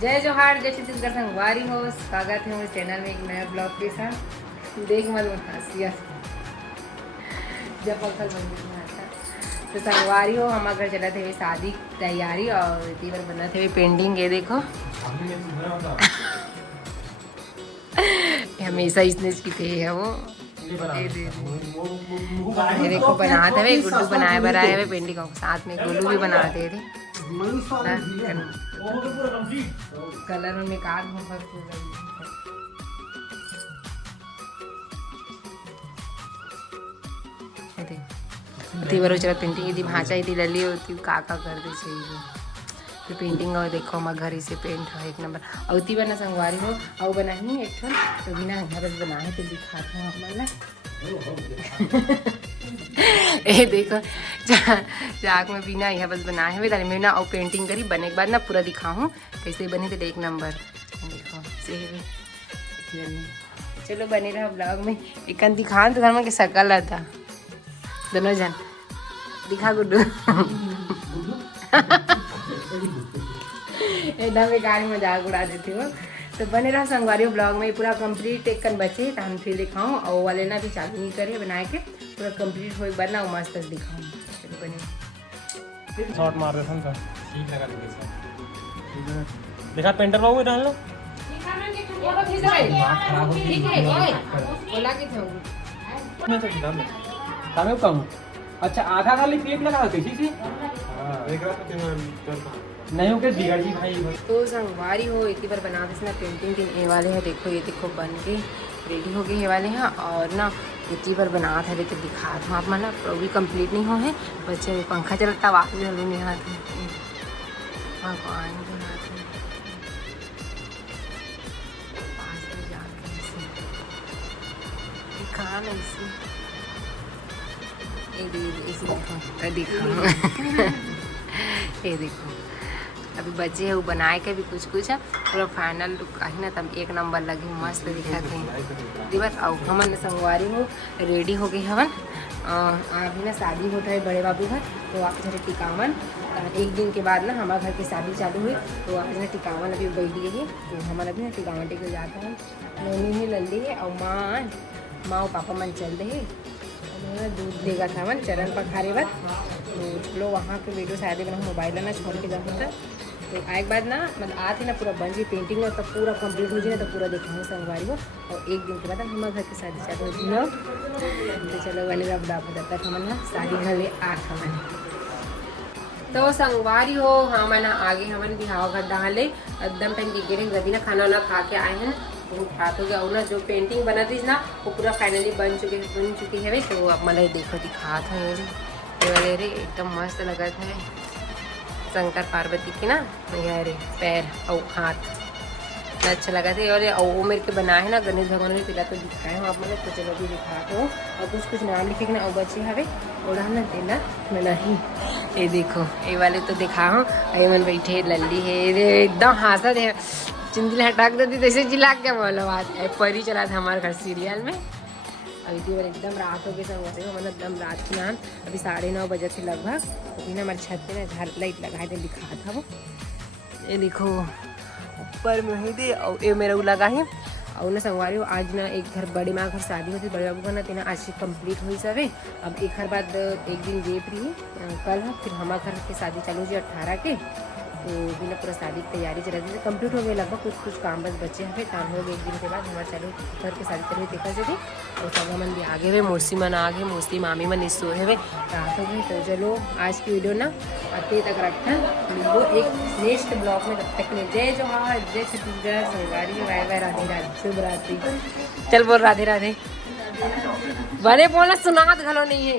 जय जोहार, जय छत्तीसगढ़ संगवारी हो। स्वागत है मेरे चैनल में एक नया ब्लॉग के साथ। देख मत हंसिया जब पखल बन गई तो संगवारी हो। हमारे घर चला थे शादी तैयारी और इतनी बार बना थे पेंटिंग। ये देखो हमेशा इसने की थे है वो। ये देखो बनाते हुए गुड्डू बनाए बनाए हुए पेंटिंग साथ में गुल्लू भी बनाते थे। कलर में कार चला पेंटिंग यदि भाषा यदि लली होती काका कर दे चाहिए पेंटिंग। और देखो हमारे घर से पेंट हो एक नंबर। और उती बना संगवारी हो और बना ही एक तो बिना यहाँ बस बना है तो दिखाते हैं हमारा। ये देखो जाग में बिना यह बस बनाए हुए ताली में ना और पेंटिंग करी बने के बाद ना पूरा दिखाऊँ कैसे बने थे एक नंबर। देखो से चलो बने रहा ब्लॉग में एक दिखा तो घर में के शकल आता दोनों जन दिखा गुड्डू एकदम बेकार मजाक उड़ा देती हो। तो बने रहा संगवारी ब्लॉग में पूरा कंप्लीट एक कन बचे तो हम फिर दिखाऊँ और वाले ना भी चालू नहीं करे बनाए के पूरा कंप्लीट हो बना मस्त दिखाऊँ। चलो बने शॉट मार दे सन ठीक लगा देखा पेंटर बाबू डाल लो ठीक है बोला कि मैं तो डाल कामे कहूं अच्छा आधा खाली प्लेट लगा कैसी थी हां एक रात नहीं हो के बिगड़ जी भाई। तो संगवारी हो एक बार बना दे ना पेंटिंग के ये वाले हैं। देखो ये देखो बन के रेडी हो गए ये वाले हैं और ना इतनी बार बना था लेकिन दिखा था आप मतलब वो भी कंप्लीट नहीं हो है। बच्चे में पंखा चलता आवाज जरूर नहीं आती भगवान दिखा नहीं दिखा ये देखो अभी बचे है वो बनाए के भी कुछ कुछ है पूरा फाइनल लुक आई ना तब एक नंबर लगे मस्त दिखा थे बस। और हमन संगवारी हो रेडी हो गई हमन अभी ना शादी होता है बड़े बाबू घर तो आप घर टिकावन एक दिन के बाद ना हमारे घर की शादी चालू हुई तो आज ना टिकावन अभी बैठी है तो हमारा अभी ना टिकावन टेक जाता है मम्मी ही लल्ली है और माँ और पापा मन चल रहे दूध देगा था मन चरण पखारे बाद तो चलो वहाँ के वीडियो शायद बना मोबाइल ना छोड़ के जाता था तो आए बाद ना मतलब आते ना पूरा बन गई पेंटिंग में तब पूरा कंप्लीट हो जाए तो पूरा देखेंगे संगवारी को। और एक दिन के बाद हमारे घर की शादी चालू होती है तो चलो बनेगा बुढ़ा तब तक हम ना शादी घर ले आठ हमें तो संगवारी हो हम ना आगे हमन बिहाव घर डाले एकदम टाइम के गिरे गदी ना खाना वाना खा के आए हैं बहुत हाथ हो गया और ना जो पेंटिंग बना थी ना वो पूरा फाइनली बन चुकी है। तो अब मतलब देखो दिखा था ये वाले रे एकदम मस्त लगा था शंकर पार्वती की ना ये पैर और हाथ अच्छा लगा था। और वो मेरे के बनाए है ना गणेश भगवान ने पिला तो दिखाए हो आप मतलब तो चलो भी दिखाते हो और कुछ कुछ नाम लिखे ना और बच्चे हवे ओढ़ा ना देना मैं नहीं ये देखो ये वाले तो दिखा हूँ ये मन बैठे लल्ली है एकदम हासा दे चिंदी हटाक देती तैसे चिल्ला क्या बोलो बात परी चला था हमारे घर सीरियल में। अभी तो एकदम रात हो गई संगवारी हो मतलब एकदम रात की नाम अभी 9:30 बजे थे लगभग अभी ना हमारे छत पे ना झाल लाइट लगाए थे दिखा था वो ये देखो ऊपर में ही दे और ये मेरा लगा है। और ना संगवारी हो आज ना एक घर बड़ी माँ घर शादी होती बड़े बाबू का ना तेना आज से कंप्लीट हुई सब है। अब एक घर बाद एक दिन गेप रही कल है फिर हमारे घर की शादी चालू हुई 18 के तो बिना पूरा शादी की तैयारी चल रही थी कंप्लीट हो गई लगभग कुछ काम बस बच्चे हैं टाइम हो गए। एक दिन के बाद हमारे चालू घर की शादी चली देखा से थी और संगा मन भी आगे हुए मौसी मन आ गए मौसी मामी मन इस सोए हुए रात हो गई। तो चलो आज की वीडियो ना आते तक रखा वो एक नेक्स्ट ब्लॉग में तब तक ले जय जोहार जय छत्तीसगढ़ संगवारी बाय बाय राधे राधे शुभ रात्रि। चल बोल राधे राधे बड़े बोला सुनात घलो नहीं है।